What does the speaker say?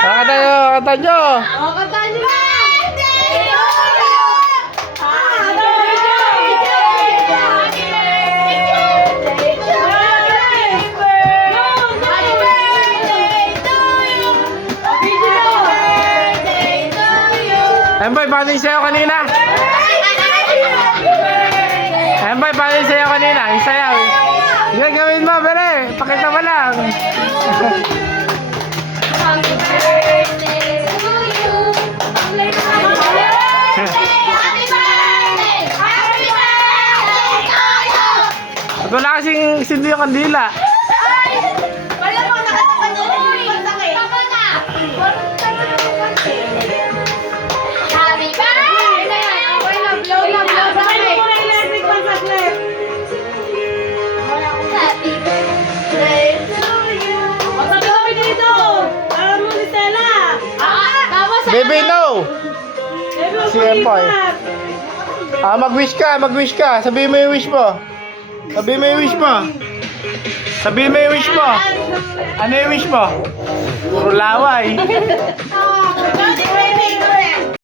Kata nyo, kata nyo. O, kanta nyo na! Emboy, paano yung sayo kanina? Emboy, paano yung sayo kanina? Yung sayaw. Yan, gawin mo, bere. Pakita mo lang. Happy birthday to you. Happy birthday! Happy birthday to you! At wala kasing sindi yung kandila. Wala mo, nakatakan doon. Pagtaki. Tama na! Happy birthday! Blow lang, blow sa akin. Happy birthday to you. Sabi dito. Alam mo ni Stella. Tapos Baby, no! Si Emboy. Mag-wish ka, mag-wish ka. Sabihin mo yung wish mo. Sabihin mo yung wish mo. Sabihin mo yung wish mo. Ano yung wish mo? Puro laway.